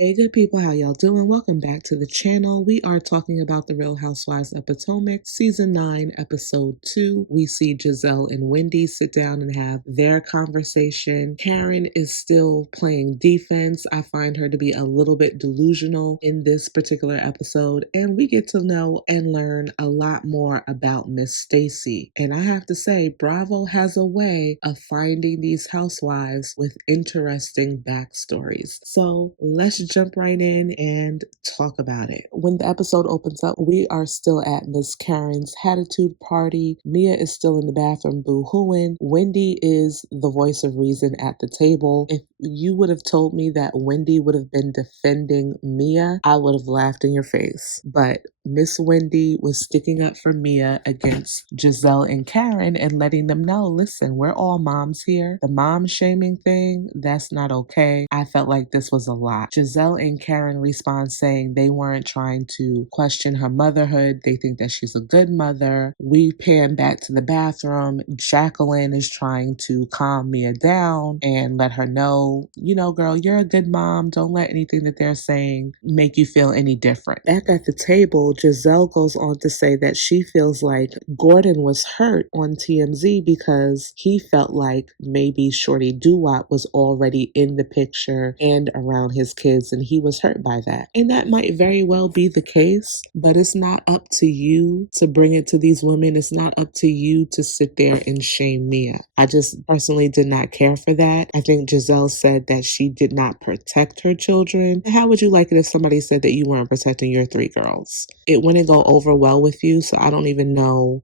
Hey good people, how y'all doing? Welcome back to the channel. We are talking about The Real Housewives of Potomac, Season 9, Episode 2. We see Giselle and Wendy sit down and have their conversation. Karen is still playing defense. I find her to be a little bit delusional in this particular episode, and we get to know and learn a lot more about Miss Stacy. And I have to say, Bravo has a way of finding these housewives with interesting backstories. So let's jump right in and talk about it. When the episode opens up, we are still at Miss Karen's Hatitude party. Mia is still in the bathroom boo-hooing. Wendy is the voice of reason at the table. If you would have told me that Wendy would have been defending Mia, I would have laughed in your face. But Miss Wendy was sticking up for Mia against Giselle and Karen and letting them know, listen, we're all moms here. The mom shaming thing, that's not okay. I felt like this was a lot. Giselle and Karen respond saying they weren't trying to question her motherhood. They think that she's a good mother. We pan back to the bathroom. Jacqueline is trying to calm Mia down and let her know, girl, you're a good mom. Don't let anything that they're saying make you feel any different. Back at the table, Giselle goes on to say that she feels like Gordon was hurt on TMZ because he felt like maybe Shorty Doo-Wop was already in the picture and around his kids, and he was hurt by that. And that might very well be the case, but it's not up to you to bring it to these women. It's not up to you to sit there and shame Mia. I just personally did not care for that. I think Giselle said that she did not protect her children. How would you like it if somebody said that you weren't protecting your 3 girls? It wouldn't go over well with you, so I don't even know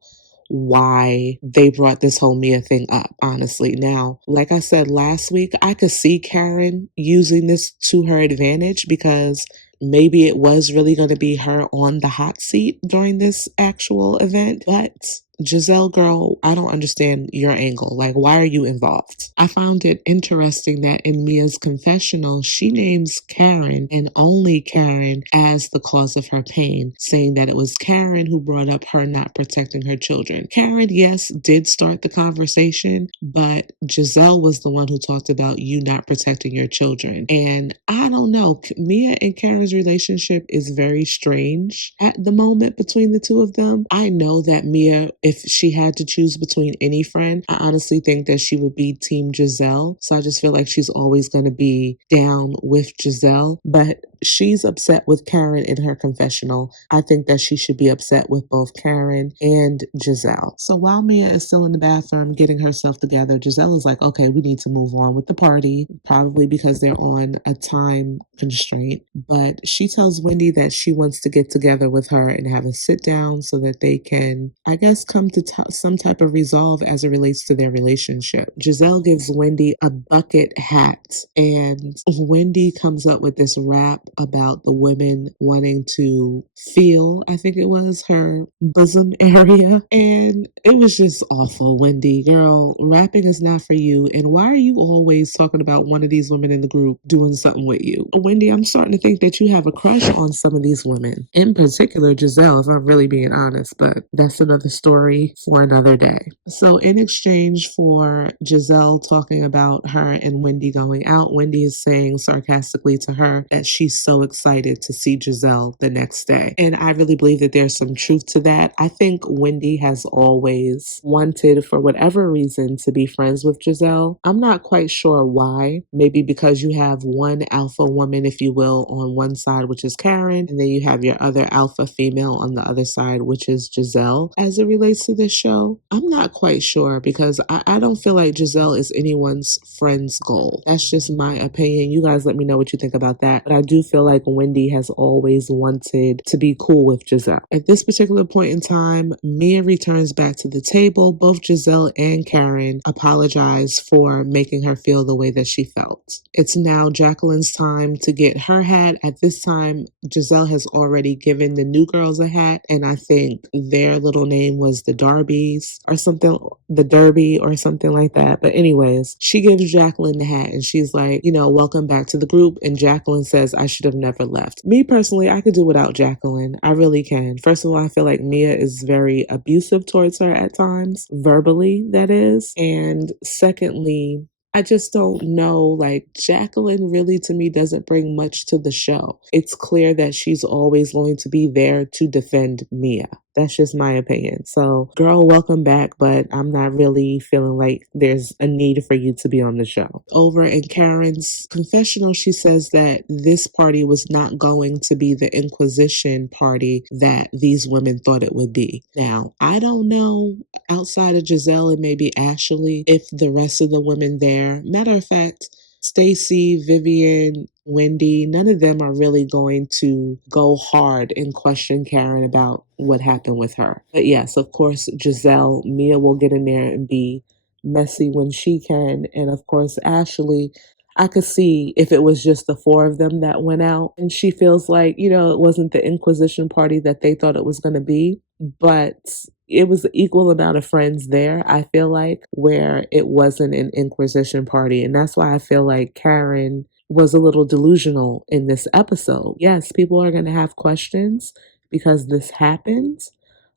why they brought this whole Mia thing up, honestly. Now, like I said last week, I could see Karen using this to her advantage because maybe it was really going to be her on the hot seat during this actual event, but Giselle, girl, I don't understand your angle. Like, why are you involved? I found it interesting that in Mia's confessional, she names Karen and only Karen as the cause of her pain, saying that it was Karen who brought up her not protecting her children. Karen, yes, did start the conversation, but Giselle was the one who talked about you not protecting your children. And I don't know, Mia and Karen's relationship is very strange at the moment between the two of them. I know that Mia, if she had to choose between any friend, I honestly think that she would be Team Giselle. So I just feel like she's always going to be down with Giselle. But she's upset with Karen in her confessional. I think that she should be upset with both Karen and Giselle. So while Mia is still in the bathroom getting herself together, Giselle is like, okay, we need to move on with the party, probably because they're on a time constraint. But she tells Wendy that she wants to get together with her and have a sit down so that they can, I guess, come to some type of resolve as it relates to their relationship. Giselle gives Wendy a bucket hat, and Wendy comes up with this rap about the women wanting to feel, I think it was, her bosom area. And it was just awful. Wendy, girl, rapping is not for you. And why are you always talking about one of these women in the group doing something with you? Wendy, I'm starting to think that you have a crush on some of these women, in particular Giselle, if I'm really being honest, but that's another story for another day. So in exchange for Giselle talking about her and Wendy going out, Wendy is saying sarcastically to her that she's so excited to see Giselle the next day. And I really believe that there's some truth to that. I think Wendy has always wanted, for whatever reason, to be friends with Giselle. I'm not quite sure why. Maybe because you have one alpha woman, if you will, on one side, which is Karen, and then you have your other alpha female on the other side, which is Giselle, as it relates to this show. I'm not quite sure because I don't feel like Giselle is anyone's friend's goal. That's just my opinion. You guys let me know what you think about that. But I do feel like Wendy has always wanted to be cool with Giselle. At this particular point in time, Mia returns back to the table. Both Giselle and Karen apologize for making her feel the way that she felt. It's now Jacqueline's time to get her hat. At this time, Giselle has already given the new girls a hat, and I think their little name was the Darbies or something, the Derby or something like that. But anyways, she gives Jacqueline the hat and she's like, welcome back to the group. And Jacqueline says, I should have never left. Me personally, I could do without Jacqueline. I really can. First of all, I feel like Mia is very abusive towards her at times, verbally, that is. And secondly, I just don't know. Like, Jacqueline really to me doesn't bring much to the show. It's clear that she's always going to be there to defend Mia. That's just my opinion. So, girl, welcome back, but I'm not really feeling like there's a need for you to be on the show. Over in Karen's confessional, she says that this party was not going to be the Inquisition party that these women thought it would be. Now, I don't know, outside of Giselle and maybe Ashley, if the rest of the women there, matter of fact, Stacy, Vivian, Wendy, none of them are really going to go hard and question Karen about what happened with her. But yes, of course, Giselle, Mia will get in there and be messy when she can. And of course, Ashley, I could see if it was just the four of them that went out and she feels like, it wasn't the Inquisition party that they thought it was going to be, but it was the equal amount of friends there, I feel like, where it wasn't an Inquisition party. And that's why I feel like Karen was a little delusional in this episode. Yes, people are going to have questions because this happened,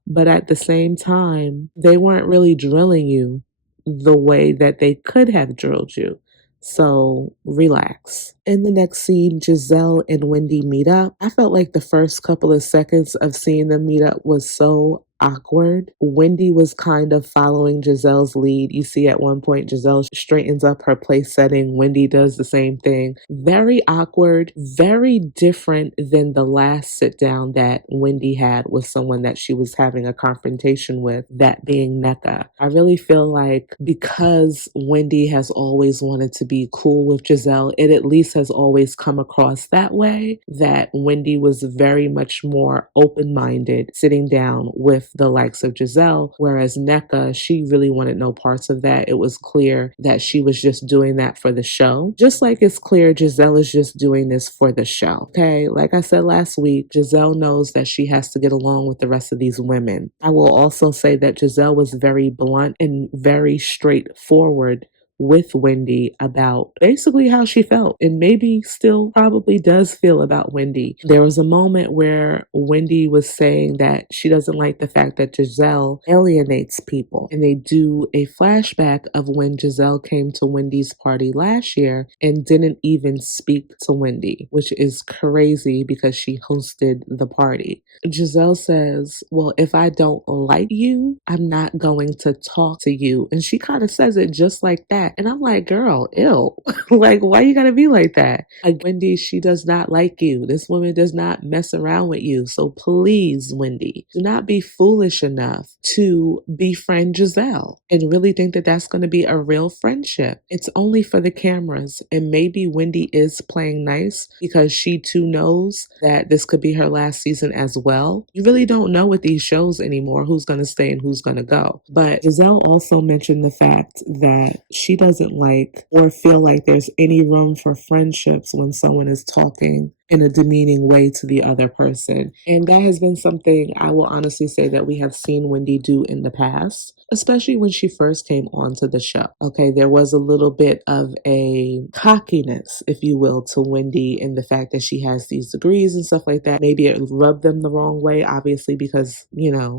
but at the same time, they weren't really drilling you the way that they could have drilled you. So relax. In the next scene, Giselle and Wendy meet up. I felt like the first couple of seconds of seeing them meet up was so awkward. Wendy was kind of following Giselle's lead. You see at one point Giselle straightens up her place setting. Wendy does the same thing. Very awkward, very different than the last sit down that Wendy had with someone that she was having a confrontation with, that being Nneka. I really feel like because Wendy has always wanted to be cool with Giselle, it at least has always come across that way, that Wendy was very much more open-minded sitting down with the likes of Giselle, whereas Nneka, she really wanted no parts of that. It was clear that she was just doing that for the show. Just like it's clear Giselle is just doing this for the show. Okay, like I said last week, Giselle knows that she has to get along with the rest of these women. I will also say that Giselle was very blunt and very straightforward with Wendy about basically how she felt and maybe still probably does feel about Wendy. There was a moment where Wendy was saying that she doesn't like the fact that Giselle alienates people, and they do a flashback of when Giselle came to Wendy's party last year and didn't even speak to Wendy, which is crazy because she hosted the party. Giselle says, well, if I don't like you, I'm not going to talk to you. And she kind of says it just like that. And I'm like, girl, ew. Like, why you gotta be like that? Like, Wendy, she does not like you. This woman does not mess around with you. So please, Wendy, do not be foolish enough to befriend Giselle and really think that that's going to be a real friendship. It's only for the cameras. And maybe Wendy is playing nice because she too knows that this could be her last season as well. You really don't know with these shows anymore who's going to stay and who's going to go. But Giselle also mentioned the fact that she doesn't like or feel like there's any room for friendships when someone is talking in a demeaning way to the other person. And that has been something I will honestly say that we have seen Wendy do in the past, especially when she first came onto the show. Okay, there was a little bit of a cockiness, if you will, to Wendy in the fact that she has these degrees and stuff like that. Maybe it rubbed them the wrong way, obviously, because,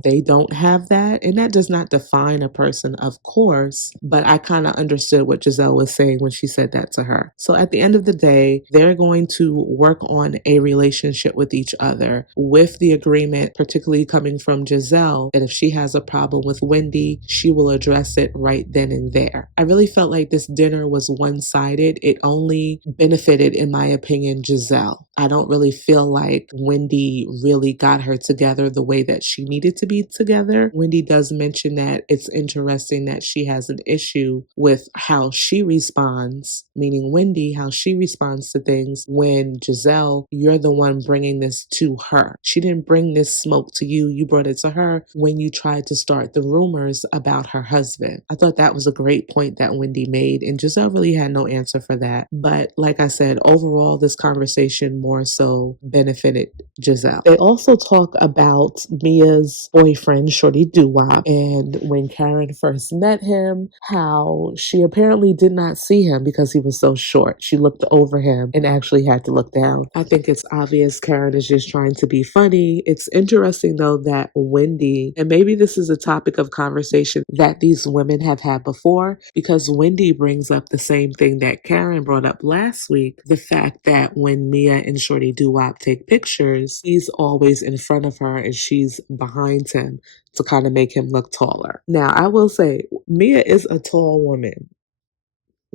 they don't have that. And that does not define a person, of course, but I kind of understood what Giselle was saying when she said that to her. So at the end of the day, they're going to work on a relationship with each other with the agreement, particularly coming from Giselle, that if she has a problem with Wendy, she will address it right then and there. I really felt like this dinner was one-sided. It only benefited, in my opinion, Giselle. I don't really feel like Wendy really got her together the way that she needed to be together. Wendy does mention that it's interesting that she has an issue with how she responds, meaning Wendy, how she responds to things when Giselle, you're the one bringing this to her. She didn't bring this smoke to you. You brought it to her when you tried to start the rumors about her husband. I thought that was a great point that Wendy made, and Giselle really had no answer for that. But like I said, overall, this conversation more so benefited Giselle. They also talk about Mia's boyfriend, Shorty Doo-Wop, and when Karen first met him, how she she apparently did not see him because he was so short. She looked over him and actually had to look down. I think it's obvious Karen is just trying to be funny. It's interesting though that Wendy, and maybe this is a topic of conversation that these women have had before, because Wendy brings up the same thing that Karen brought up last week, the fact that when Mia and Shorty Doo-Wop take pictures, he's always in front of her and she's behind him to kind of make him look taller. Now, I will say, Mia is a tall woman.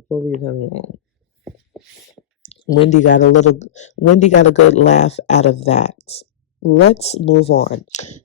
We'll leave him alone. Wendy got a good laugh out of that. Let's move on.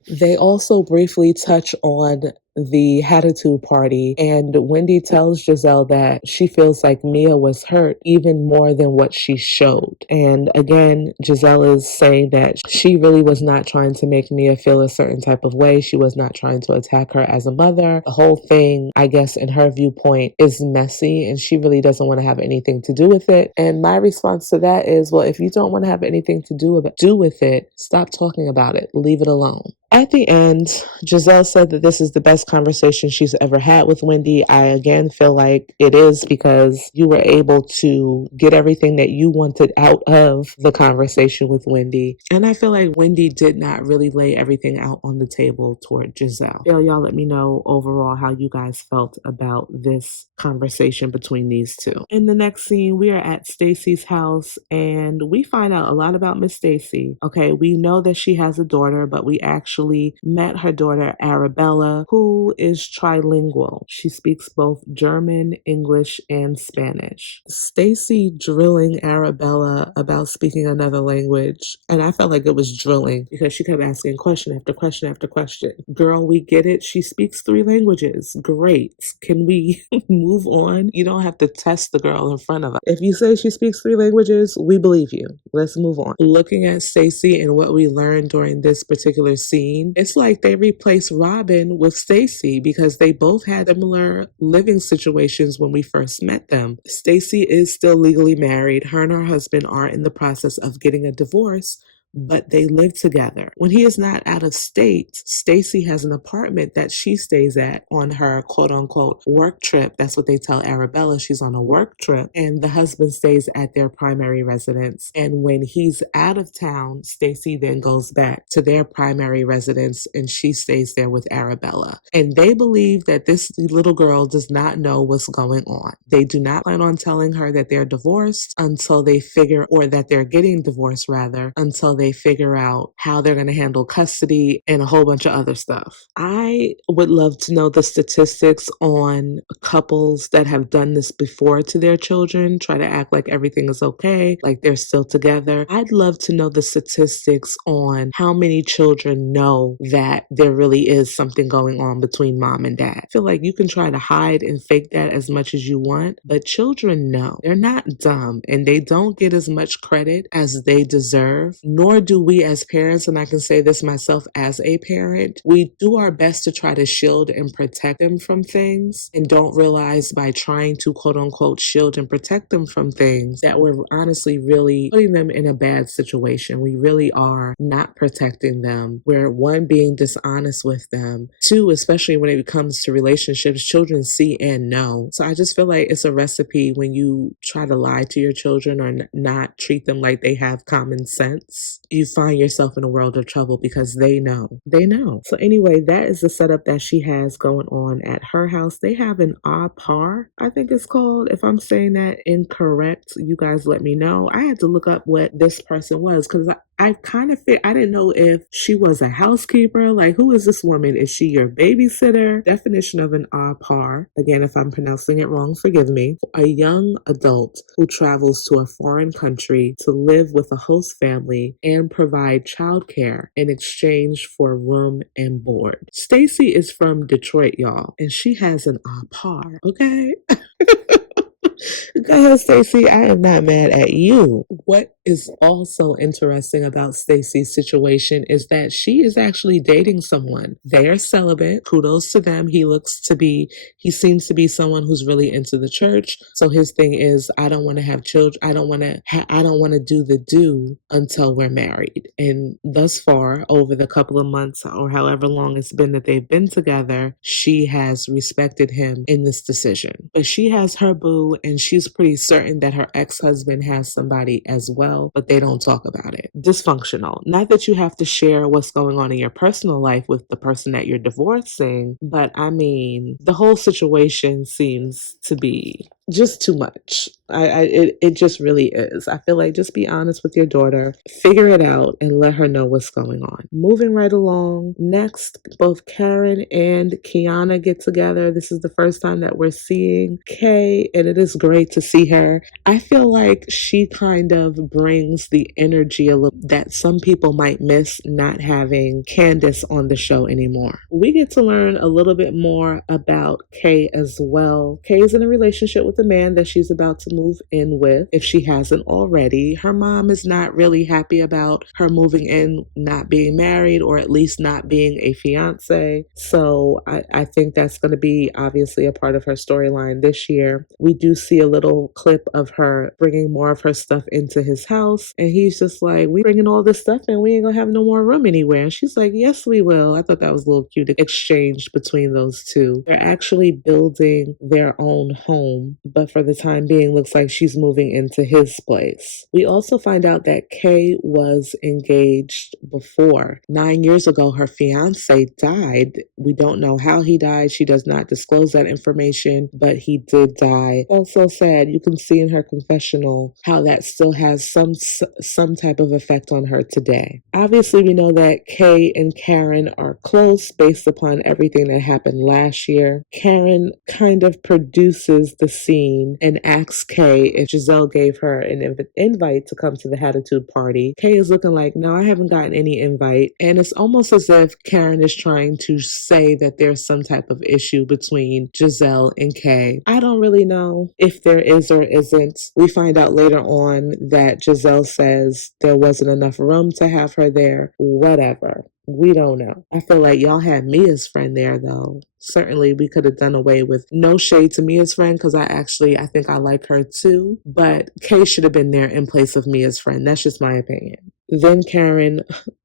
They also briefly touch on the Hatitude party, and Wendy tells Giselle that she feels like Mia was hurt even more than what she showed. And again, Giselle is saying that she really was not trying to make Mia feel a certain type of way. She was not trying to attack her as a mother. The whole thing, I guess, in her viewpoint, is messy, and she really doesn't want to have anything to do with it. And my response to that is, well, if you don't want to have anything to do with it, stop talking about it. Leave it alone. At the end, Giselle said that this is the best conversation she's ever had with Wendy. I again feel like it is because you were able to get everything that you wanted out of the conversation with Wendy. And I feel like Wendy did not really lay everything out on the table toward Giselle. Y'all let me know overall how you guys felt about this conversation between these two. In the next scene, we are at Stacy's house and we find out a lot about Miss Stacy. Okay, we know that she has a daughter, but we actually met her daughter Arabella, who is trilingual. She speaks both German, English, and Spanish. Stacy drilling Arabella about speaking another language, and I felt like it was drilling because she kept asking question after question after question. Girl, we get it. She speaks 3 languages. Great. Can we move on? You don't have to test the girl in front of us. If you say she speaks 3 languages, we believe you. Let's move on. Looking at Stacy and what we learned during this particular scene, it's like they replaced Robin with Stacy because they both had similar living situations when we first met them. Stacy is still legally married. Her and her husband are in the process of getting a divorce, but they live together. When he is not out of state, Stacy has an apartment that she stays at on her quote unquote work trip. That's what they tell Arabella. She's on a work trip, and the husband stays at their primary residence. And when he's out of town, Stacy then goes back to their primary residence and she stays there with Arabella. And they believe that this little girl does not know what's going on. They do not plan on telling her that they're divorced until they figure, or that they're getting divorced rather, until they figure out how they're going to handle custody and a whole bunch of other stuff. I would love to know the statistics on couples that have done this before to their children, try to act like everything is okay, like they're still together. I'd love to know the statistics on how many children know that there really is something going on between mom and dad. I feel like you can try to hide and fake that as much as you want, but children know. They're not dumb and they don't get as much credit as they deserve, nor do we as parents, and I can say this myself as a parent, we do our best to try to shield and protect them from things and don't realize by trying to quote unquote shield and protect them from things that we're honestly really putting them in a bad situation. We really are not protecting them. We're one, being dishonest with them. 2, especially when it comes to relationships, children see and know. So I just feel like it's a recipe when you try to lie to your children or not treat them like they have common sense. You find yourself in a world of trouble because they know. They know. So anyway, that is the setup that she has going on at her house. They have an au pair, I think it's called. If I'm saying that incorrect, you guys let me know. I had to look up what this person was because I kind of I didn't know if she was a housekeeper. Like, who is this woman? Is she your babysitter? Definition of an au pair, again, if I'm pronouncing it wrong, forgive me. A young adult who travels to a foreign country to live with a host family and provide childcare in exchange for room and board. Stacy is from Detroit, y'all, and she has an au pair, okay? Go ahead, Stacey. I am not mad at you. What is also interesting about Stacey's situation is that she is actually dating someone. They are celibate. Kudos to them. He seems to be someone who's really into the church. So his thing is, I don't want to have children. I don't want to do the do until we're married. And thus far, over the couple of months or however long it's been that they've been together, she has respected him in this decision. But she has her boo, and she's pretty certain that her ex-husband has somebody as well, but they don't talk about it. Dysfunctional. Not that you have to share what's going on in your personal life with the person that you're divorcing, but I mean, the whole situation seems to be just too much. It just really is. I feel like just be honest with your daughter, figure it out, and let her know what's going on. Moving right along. Next, both Karen and Kiana get together. This is the first time that we're seeing Kay, and it is great to see her. I feel like she kind of brings the energy a little that some people might miss not having Candace on the show anymore. We get to learn a little bit more about Kay as well. Kay is in a relationship with a man that she's about to move in with, if she hasn't already. Her mom is not really happy about her moving in, not being married, or at least not being a fiance. So I think that's going to be obviously a part of her storyline this year. We do see a little clip of her bringing more of her stuff into his house, and he's just like, we bringing all this stuff and we ain't gonna have no more room anywhere. And she's like, yes, we will. I thought that was a little cute exchange between those two. They're actually building their own home, but for the time being, looks like she's moving into his place. We also find out that Kay was engaged before. 9 years ago, her fiance died. We don't know how he died. She does not disclose that information, but he did die. Also sad. You can see in her confessional how that still has some type of effect on her today. Obviously, we know that Kay and Karen are close based upon everything that happened last year. Karen kind of produces the scene and asks Kay if Giselle gave her an invite to come to the Hatitude party. Kay is looking like, no, I haven't gotten any invite. And it's almost as if Karen is trying to say that there's some type of issue between Giselle and Kay. I don't really know if there is or isn't. We find out later on that Giselle says there wasn't enough room to have her there. Whatever. We don't know. I feel like y'all had Mia's friend there, though. Certainly, we could have done away with no shade to Mia's friend, because I think I like her too. But Kay should have been there in place of Mia's friend. That's just my opinion. Then Karen,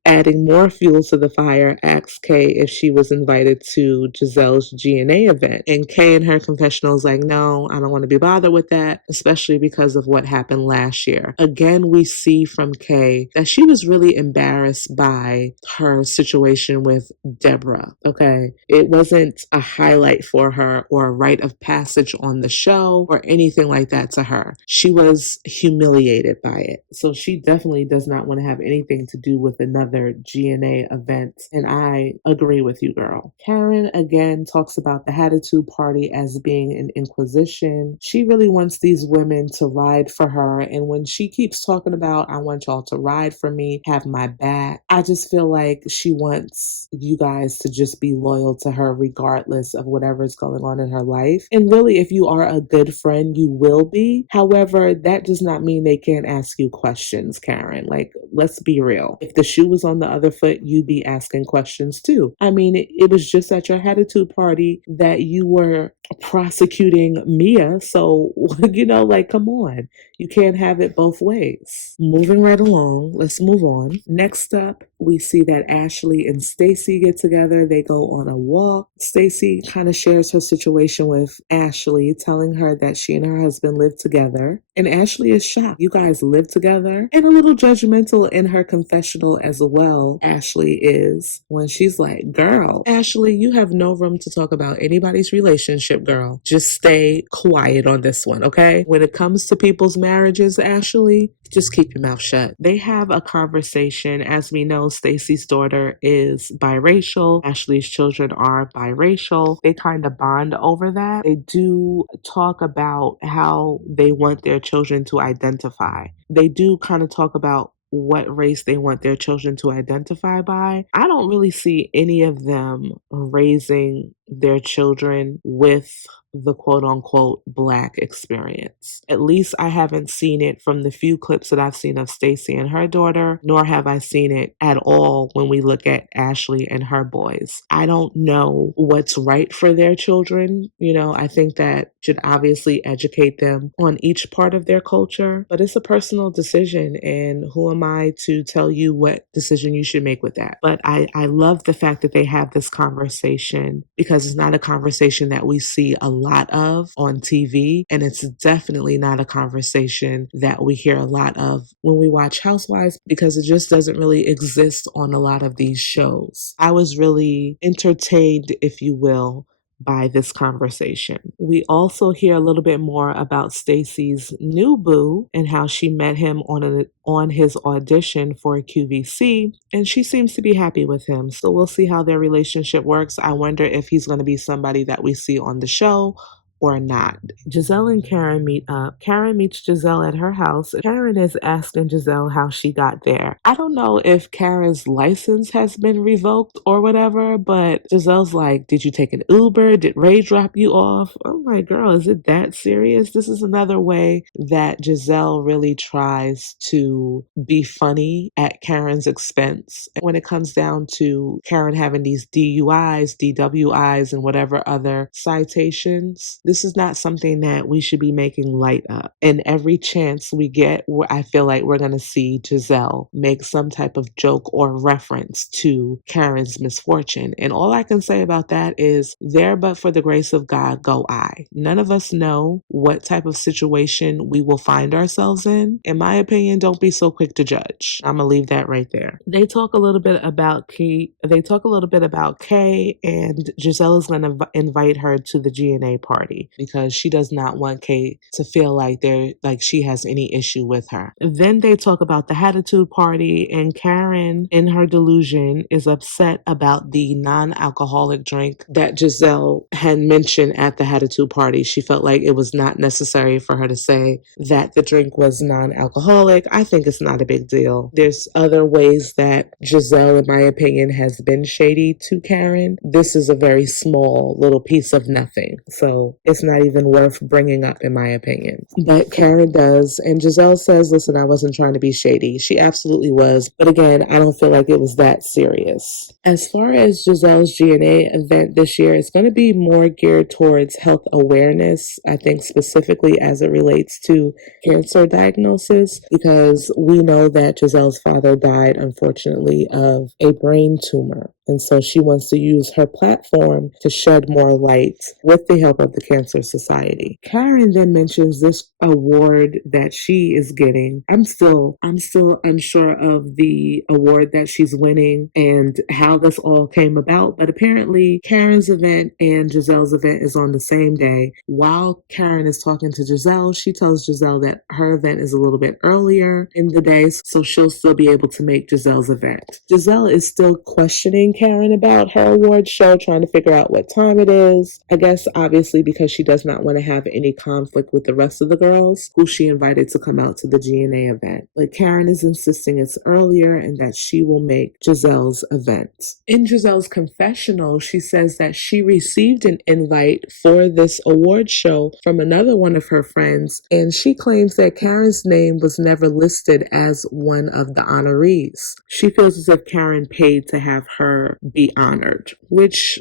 adding more fuel to the fire, asks Kay if she was invited to Giselle's GNA event. And Kay in her confessional is like, no, I don't want to be bothered with that, especially because of what happened last year. Again, we see from Kay that she was really embarrassed by her situation with Deborah, okay? It wasn't a highlight for her or a rite of passage on the show or anything like that to her. She was humiliated by it. So she definitely does not want to have anything to do with another GNA event. And I agree with you, girl. Karen again talks about the Hatitude party as being an inquisition. She really wants these women to ride for her. And when she keeps talking about, I want y'all to ride for me, have my back, I just feel like she wants you guys to just be loyal to her regardless of whatever is going on in her life. And really, if you are a good friend, you will be. However, that does not mean they can't ask you questions, Karen. Like, let's be real. If the shoe was on the other foot, you'd be asking questions too. I mean, it was just at your Hatitude party that you were prosecuting Mia. So, like, come on. You can't have it both ways. Moving right along, let's move on. Next up, we see that Ashley and Stacy get together. They go on a walk. Stacy kind of shares her situation with Ashley, telling her that she and her husband live together. And Ashley is shocked. You guys live together? And a little judgmental in her confessional as well, Ashley is, when she's like, girl, Ashley, you have no room to talk about anybody's relationship, girl. Just stay quiet on this one, okay? When it comes to people's marriages, Ashley, just keep your mouth shut. They have a conversation. As we know, Stacy's daughter is biracial. Ashley's children are biracial. They kind of bond over that. They do talk about how they want their children to identify. They do kind of talk about what race they want their children to identify by. I don't really see any of them raising their children with the quote unquote Black experience. At least I haven't seen it from the few clips that I've seen of Stacey and her daughter, nor have I seen it at all when we look at Ashley and her boys. I don't know what's right for their children. I think that should obviously educate them on each part of their culture, but it's a personal decision, and who am I to tell you what decision you should make with that? But I love the fact that they have this conversation, because it's not a conversation that we see a lot of on TV, and it's definitely not a conversation that we hear a lot of when we watch Housewives, because it just doesn't really exist on a lot of these shows. I was really entertained, if you will, by this conversation. We also hear a little bit more about Stacey's new boo and how she met him on his audition for QVC, and she seems to be happy with him. So we'll see how their relationship works. I wonder if he's going to be somebody that we see on the show or not. Giselle and Karen meet up. Karen meets Giselle at her house. Karen is asking Giselle how she got there. I don't know if Karen's license has been revoked or whatever, but Giselle's like, did you take an Uber? Did Ray drop you off? I'm like, girl, is it that serious? This is another way that Giselle really tries to be funny at Karen's expense. When it comes down to Karen having these DUIs, DWIs, and whatever other citations, this is not something that we should be making light of. And every chance we get, I feel like we're going to see Giselle make some type of joke or reference to Karen's misfortune. And all I can say about that is, there but for the grace of God go I. None of us know what type of situation we will find ourselves in. In my opinion, don't be so quick to judge. I'm going to leave that right there. They talk a little bit about Kay. And Giselle is going to invite her to the GNA party because she does not want Kate to feel like she has any issue with her. Then they talk about the Hatitude party, and Karen, in her delusion, is upset about the non-alcoholic drink that Giselle had mentioned at the Hatitude party. She felt like it was not necessary for her to say that the drink was non-alcoholic. I think it's not a big deal. There's other ways that Giselle, in my opinion, has been shady to Karen. This is a very small little piece of nothing. So it's not even worth bringing up, in my opinion. But Karen does, and Giselle says, listen, I wasn't trying to be shady. She absolutely was. But again, I don't feel like it was that serious. As far as Giselle's GNA event this year, it's going to be more geared towards health awareness, I think specifically as it relates to cancer diagnosis, because we know that Giselle's father died, unfortunately, of a brain tumor. And so she wants to use her platform to shed more light with the help of the Cancer Society. Karen then mentions this award that she is getting. I'm still unsure of the award that she's winning and how this all came about, but apparently Karen's event and Giselle's event is on the same day. While Karen is talking to Giselle, she tells Giselle that her event is a little bit earlier in the day, so she'll still be able to make Giselle's event. Giselle is still questioning Karen about her award show, trying to figure out what time it is. I guess obviously because she does not want to have any conflict with the rest of the girls who she invited to come out to the GNA event. But Karen is insisting it's earlier and that she will make Giselle's event. In Giselle's confessional, she says that she received an invite for this award show from another one of her friends, and she claims that Karen's name was never listed as one of the honorees. She feels as if Karen paid to have her be honored, which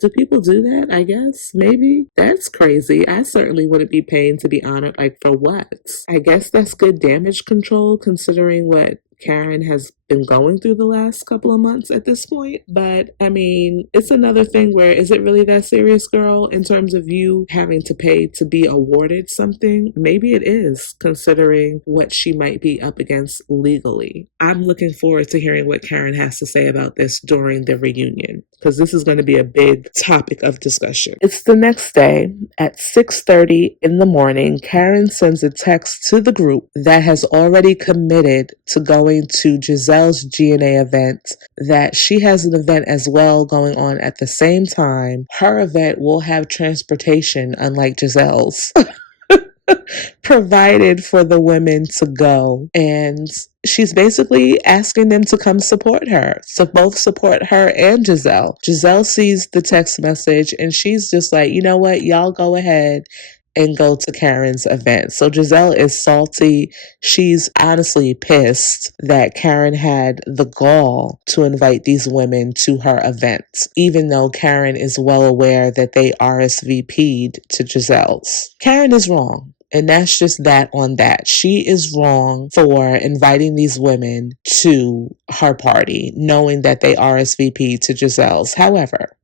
do people do that? I guess. Maybe. That's crazy. I certainly wouldn't be paying to be honored. Like, for what? I guess that's good damage control, considering what Karen has been going through the last couple of months at this point. But I mean, it's another thing where, is it really that serious, girl, in terms of you having to pay to be awarded something? Maybe it is, considering what she might be up against legally. I'm looking forward to hearing what Karen has to say about this during the reunion, because this is going to be a big topic of discussion. It's the next day at 6:30 in the morning. Karen sends a text to the group that has already committed to going to Giselle's GNA event, that she has an event as well going on at the same time. Her event will have transportation, unlike Giselle's, provided for the women to go. And she's basically asking them to come support her, to both support her and Giselle. Giselle sees the text message and she's just like, you know what, y'all go ahead and go to Karen's event. So Giselle is salty. She's honestly pissed that Karen had the gall to invite these women to her event, even though Karen is well aware that they RSVP'd to Giselle's. Karen is wrong. And that's just that on that. She is wrong for inviting these women to her party, knowing that they RSVP'd to Giselle's. However,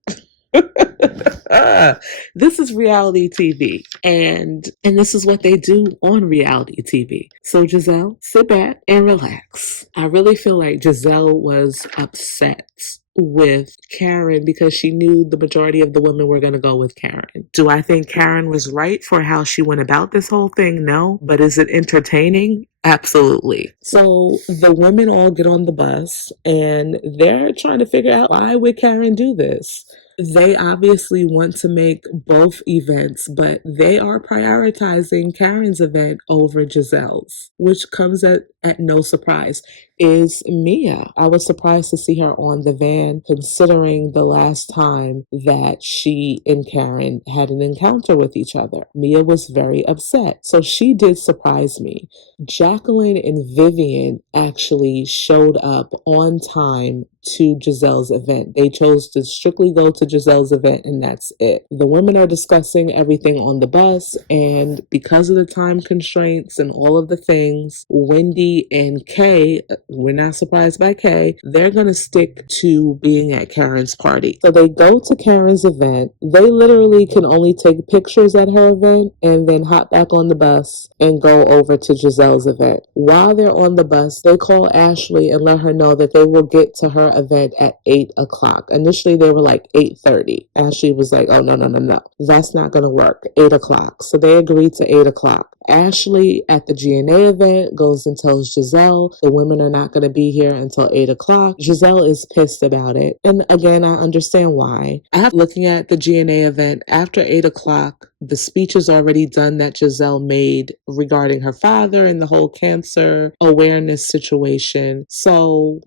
this is reality TV, and this is what they do on reality TV. So Giselle, sit back and relax. I really feel like Giselle was upset with Karen because she knew the majority of the women were going to go with Karen. Do I think Karen was right for how she went about this whole thing? No. But is it entertaining? Absolutely. So the women all get on the bus and they're trying to figure out, why would Karen do this? They obviously want to make both events, but they are prioritizing Karen's event over Giselle's, which comes at no surprise. Is Mia. I was surprised to see her on the van, considering the last time that she and Karen had an encounter with each other. Mia was very upset, so she did surprise me. Jacqueline and Vivian actually showed up on time to Giselle's event. They chose to strictly go to Giselle's event, and that's it. The women are discussing everything on the bus, and because of the time constraints and all of the things, Wendy and Kay, we're not surprised by Kay, they're going to stick to being at Karen's party. So they go to Karen's event. They literally can only take pictures at her event and then hop back on the bus and go over to Giselle's event. While they're on the bus, they call Ashley and let her know that they will get to her event at 8 o'clock. Initially, they were like 8:30. Ashley was like, oh, no. That's not going to work. 8 o'clock. So they agreed to 8 o'clock. Ashley at the GNA event goes and tells Giselle the women are not going to be here until 8 o'clock. Giselle is pissed about it. And again, I understand why. After looking at the GNA event, after 8 o'clock, the speech is already done that Giselle made regarding her father and the whole cancer awareness situation. So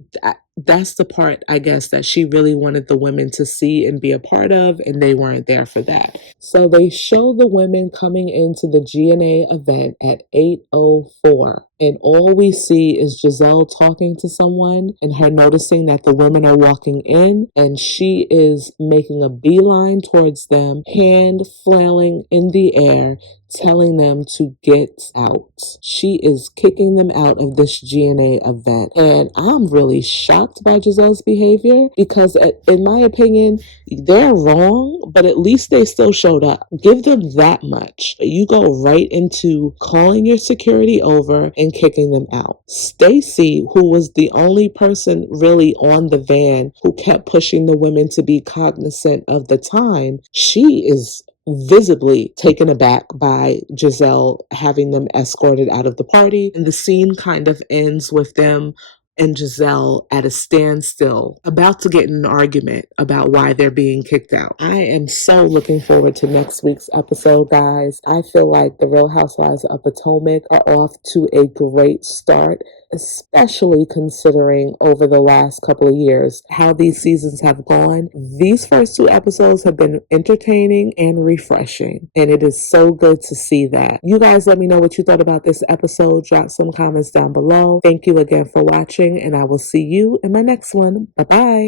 that's the part, I guess, that she really wanted the women to see and be a part of, and they weren't there for that. So they show the women coming into the GNA event at 8:04. And all we see is Giselle talking to someone and her noticing that the women are walking in, and she is making a beeline towards them, hand flailing in the air, telling them to get out. She is kicking them out of this GNA event. And I'm really shocked by Giselle's behavior because, in my opinion, they're wrong, but at least they still showed up. Give them that much. You go right into calling your security over and kicking them out. Stacy, who was the only person really on the van who kept pushing the women to be cognizant of the time, she is visibly taken aback by Giselle having them escorted out of the party. And the scene kind of ends with them and Giselle at a standstill, about to get in an argument about why they're being kicked out. I am so looking forward to next week's episode, guys. I feel like the Real Housewives of Potomac are off to a great start, especially considering over the last couple of years how these seasons have gone. These first two episodes have been entertaining and refreshing, and it is so good to see that. You guys let me know what you thought about this episode. Drop some comments down below. Thank you again for watching, and I will see you in my next one. Bye-bye.